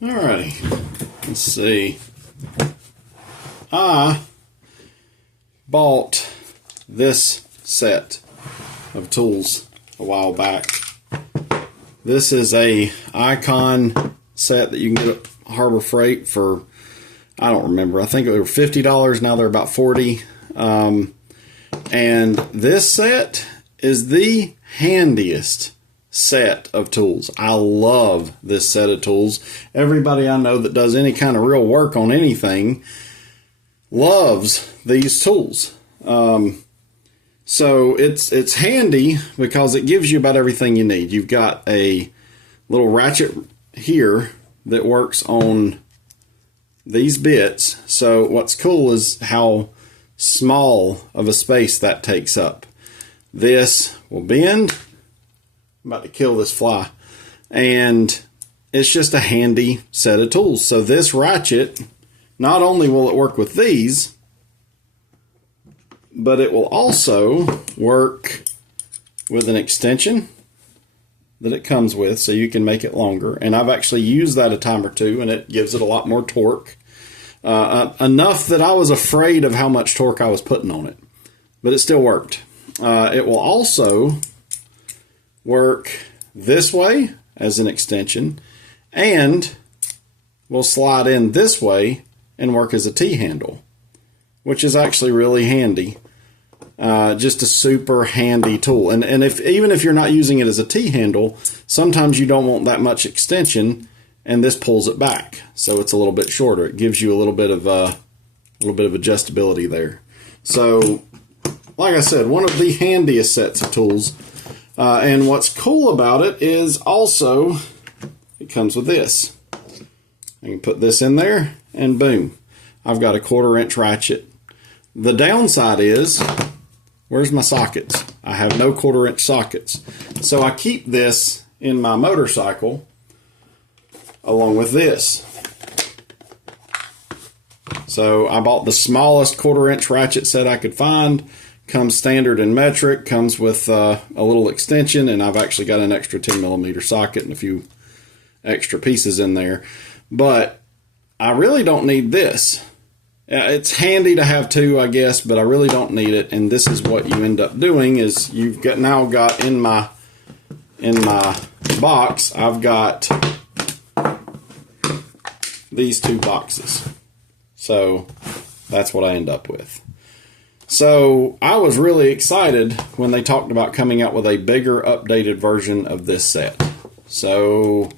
Alrighty, let's see. I bought this set of tools a while back. This is a Icon set that you can get at Harbor Freight for, I don't remember, I think they were $50, now they're about $40. And this set is the handiest set of tools. I love this set of tools. Everybody I know that does any kind of real work on anything loves these tools. So it's handy because it gives you about everything you need. You've got a little ratchet here that works on these bits. So what's cool is how small of a space that takes up. This will bend. I'm about to kill this fly. And it's just a handy set of tools. So this ratchet, not only will it work with these, but it will also work with an extension that it comes with, so you can make it longer. And I've actually used that a time or two, and it gives it a lot more torque. Enough that I was afraid of how much torque I was putting on it, but it still worked. It will also work this way as an extension, and will slide in this way and work as a T-handle, which is actually really handy. Just a super handy tool. And even if you're not using it as a T-handle, sometimes you don't want that much extension, and this pulls it back, so it's a little bit shorter. It gives you a little bit of adjustability there. So, like I said, one of the handiest sets of tools. And what's cool about it is also it comes with this. I can put this in there, and boom, I've got a 1/4-inch ratchet. The downside is, where's my sockets? I have no 1/4-inch sockets. So I keep this in my motorcycle along with this. So I bought the smallest 1/4-inch ratchet set I could find. Comes standard and metric, comes with a little extension, and I've actually got an extra 10mm socket and a few extra pieces in there. But I really don't need this. It's handy to have two, I guess, but I really don't need it. And this is what you end up doing is you've now got in my box, I've got these two boxes. So that's what I end up with. So I was really excited when they talked about coming out with a bigger, updated version of this set. So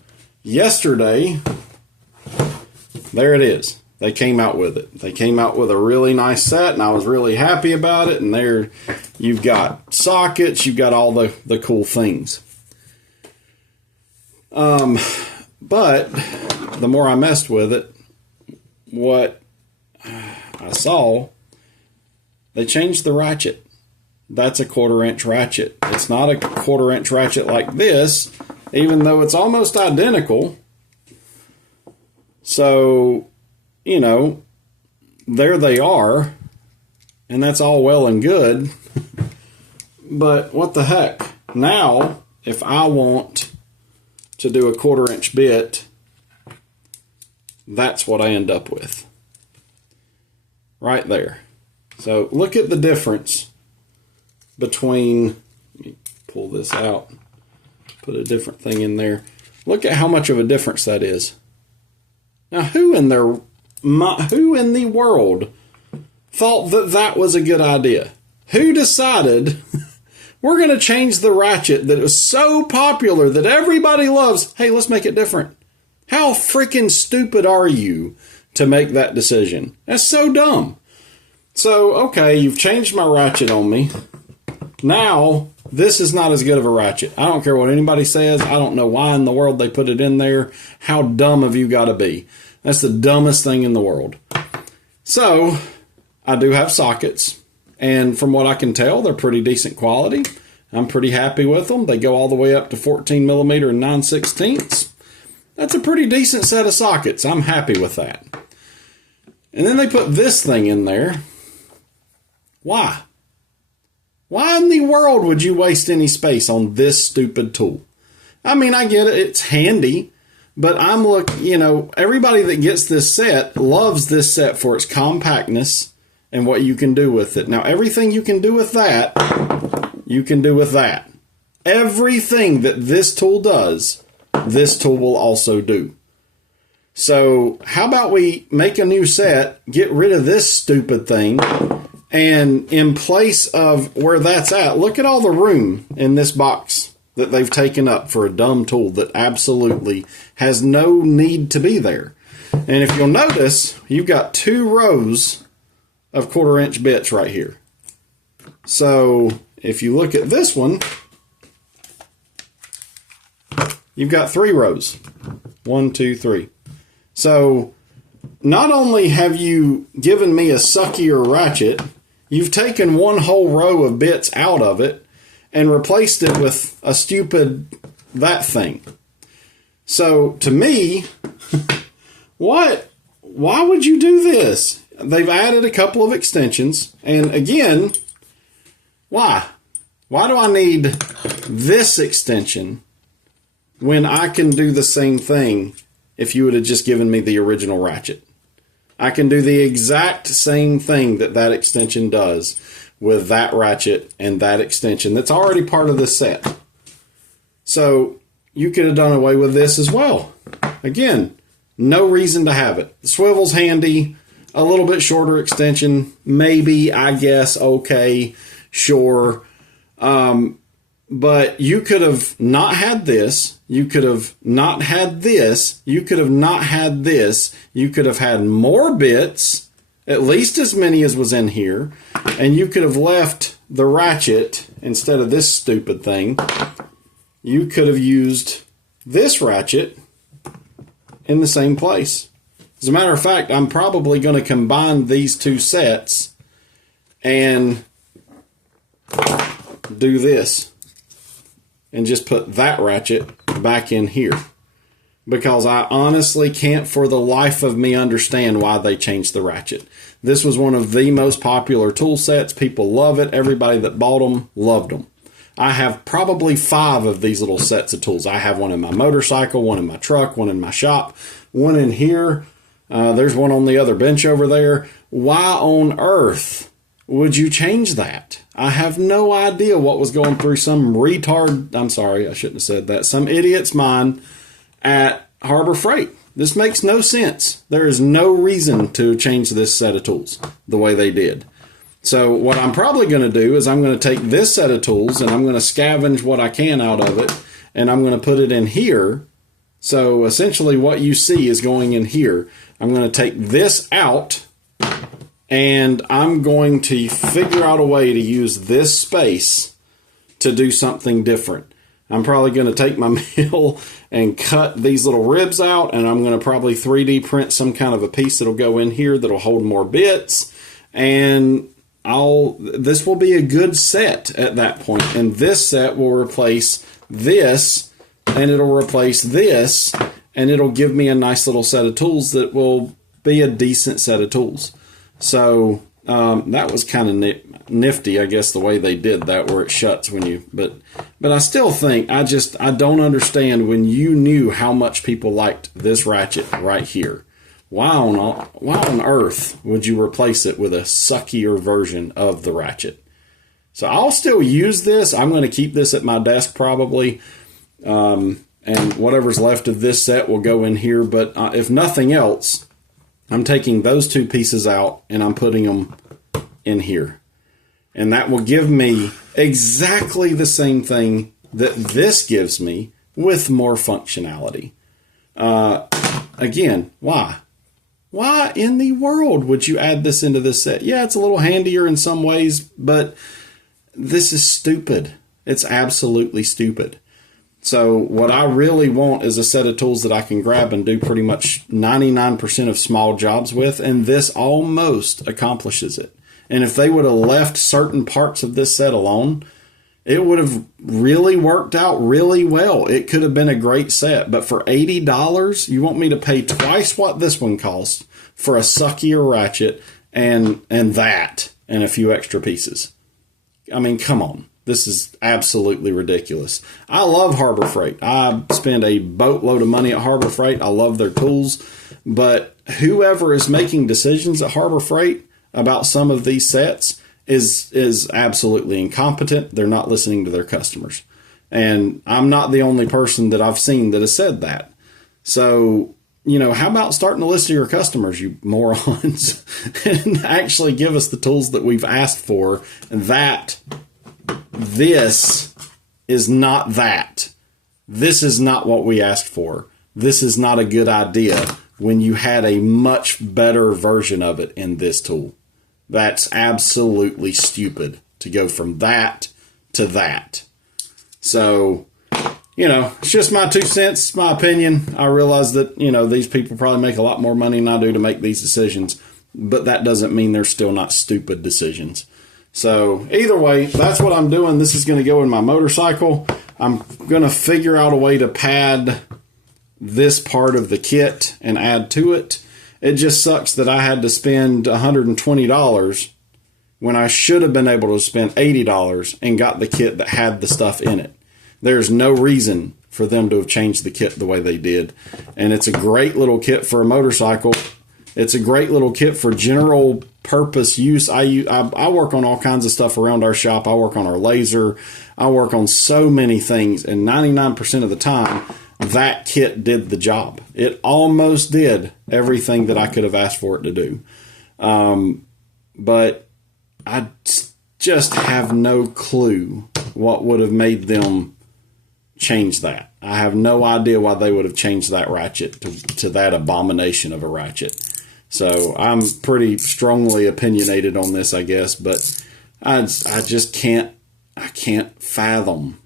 yesterday, there it is. They came out with it. They came out with a really nice set, and I was really happy about it. And there, you've got sockets, you've got all the cool things. But the more I messed with it, what I saw, they changed the ratchet. That's a 1/4-inch ratchet. It's not a 1/4-inch ratchet like this, even though it's almost identical. So, you know, there they are, and that's all well and good. But what the heck? Now, if I want to do a 1/4-inch bit, that's what I end up with. Right there. So look at the difference between, let me pull this out, put a different thing in there. Look at how much of a difference that is. Now who in the world thought that that was a good idea? Who decided we're going to change the ratchet that was so popular that everybody loves? Hey, let's make it different. How freaking stupid are you to make that decision? That's so dumb. So, okay, you've changed my ratchet on me. Now, this is not as good of a ratchet. I don't care what anybody says. I don't know why in the world they put it in there. How dumb have you got to be? That's the dumbest thing in the world. So, I do have sockets. And from what I can tell, they're pretty decent quality. I'm pretty happy with them. They go all the way up to 14mm and 9/16. That's a pretty decent set of sockets. I'm happy with that. And then they put this thing in there. Why? Why in the world would you waste any space on this stupid tool? I mean, I get it. It's handy. But everybody that gets this set loves this set for its compactness and what you can do with it. Now, everything you can do with that, you can do with that. Everything that this tool does, this tool will also do. So how about we make a new set, get rid of this stupid thing, and in place of where that's at, look at all the room in this box that they've taken up for a dumb tool that absolutely has no need to be there. And if you'll notice, you've got 2 rows of 1/4-inch bits right here. So if you look at this one, you've got 3 rows. 1, 2, 3. So not only have you given me a suckier ratchet, you've taken one whole row of bits out of it and replaced it with a stupid that thing. So to me, why would you do this? They've added a couple of extensions, and again, why? Why do I need this extension when I can do the same thing if you would have just given me the original ratchet? I can do the exact same thing that extension does with that ratchet and that extension that's already part of this set. So you could have done away with this as well. Again, no reason to have it. The swivel's handy, a little bit shorter extension, maybe, I guess, okay, sure. But you could have not had this. You could have not had this. You could have not had this. You could have had more bits, at least as many as was in here. And you could have left the ratchet instead of this stupid thing. You could have used this ratchet in the same place. As a matter of fact, I'm probably going to combine these 2 sets and do this. And just put that ratchet back in here. Because I honestly can't for the life of me understand why they changed the ratchet. This was one of the most popular tool sets. People love it. Everybody that bought them loved them. I have probably 5 of these little sets of tools. I have one in my motorcycle, one in my truck, one in my shop, one in here. There's one on the other bench over there. Why on earth would you change that? I have no idea what was going through some retard, I'm sorry, I shouldn't have said that, some idiot's mind at Harbor Freight. This makes no sense. There is no reason to change this set of tools the way they did. So what I'm probably going to do is I'm going to take this set of tools and I'm going to scavenge what I can out of it, and I'm going to put it in here. So essentially what you see is going in here. I'm going to take this out, and I'm going to figure out a way to use this space to do something different. I'm probably going to take my mill and cut these little ribs out, and I'm going to probably 3D print some kind of a piece that'll go in here that'll hold more bits, and this will be a good set at that point. And this set will replace this, and it'll replace this, and it'll give me a nice little set of tools that will be a decent set of tools. So that was kind of nifty, I guess, the way they did that, where it shuts when you. But I still think I don't understand when you knew how much people liked this ratchet right here. Why on earth would you replace it with a suckier version of the ratchet? So I'll still use this. I'm going to keep this at my desk probably. And whatever's left of this set will go in here. But if nothing else, I'm taking those 2 pieces out and I'm putting them in here. And that will give me exactly the same thing that this gives me with more functionality. Again, why? Why in the world would you add this into this set? Yeah, it's a little handier in some ways, but this is stupid. It's absolutely stupid. So what I really want is a set of tools that I can grab and do pretty much 99% of small jobs with, and this almost accomplishes it. And if they would have left certain parts of this set alone, it would have really worked out really well. It could have been a great set, but for $80, you want me to pay twice what this one cost for a suckier ratchet and a few extra pieces. I mean, come on. This is absolutely ridiculous. I love Harbor Freight. I spend a boatload of money at Harbor Freight. I love their tools. But whoever is making decisions at Harbor Freight about some of these sets is absolutely incompetent. They're not listening to their customers. And I'm not the only person that I've seen that has said that. So, how about starting to listen to your customers, you morons, and actually give us the tools that we've asked for, and that this is not that. This is not what we asked for. This is not a good idea when you had a much better version of it in this tool. That's absolutely stupid to go from that to that. So, it's just my 2 cents, my opinion. I realize that, these people probably make a lot more money than I do to make these decisions, but that doesn't mean they're still not stupid decisions. So either way, that's what I'm doing. This is going to go in my motorcycle. I'm going to figure out a way to pad this part of the kit and add to it. It just sucks that I had to spend $120 when I should have been able to spend $80 and got the kit that had the stuff in it. There's no reason for them to have changed the kit the way they did. And it's a great little kit for a motorcycle. It's a great little kit for general purpose use. I work on all kinds of stuff around our shop. I work on our laser. I work on so many things. And 99% of the time, that kit did the job. It almost did everything that I could have asked for it to do. But I just have no clue what would have made them change that. I have no idea why they would have changed that ratchet to that abomination of a ratchet. So I'm pretty strongly opinionated on this, I guess, but I just can't fathom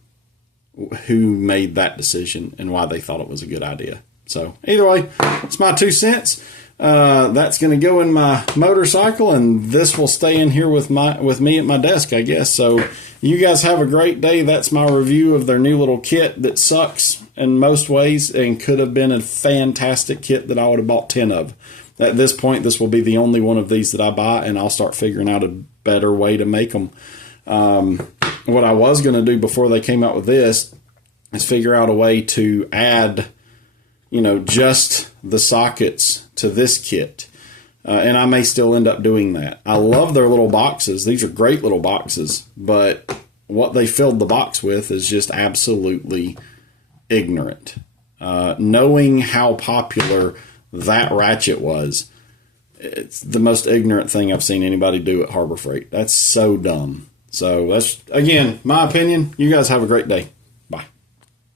who made that decision and why they thought it was a good idea. So either way, it's my 2 cents. That's going to go in my motorcycle, and this will stay in here with me at my desk, I guess. So you guys have a great day. That's my review of their new little kit that sucks in most ways and could have been a fantastic kit that I would have bought 10 of. At this point, this will be the only one of these that I buy, and I'll start figuring out a better way to make them. What I was going to do before they came out with this is figure out a way to add, just the sockets to this kit. And I may still end up doing that. I love their little boxes. These are great little boxes, but what they filled the box with is just absolutely ignorant. Knowing how popular that ratchet was, it's the most ignorant thing I've seen anybody do at Harbor Freight. That's so dumb. So that's, again, my opinion. You guys have a great day.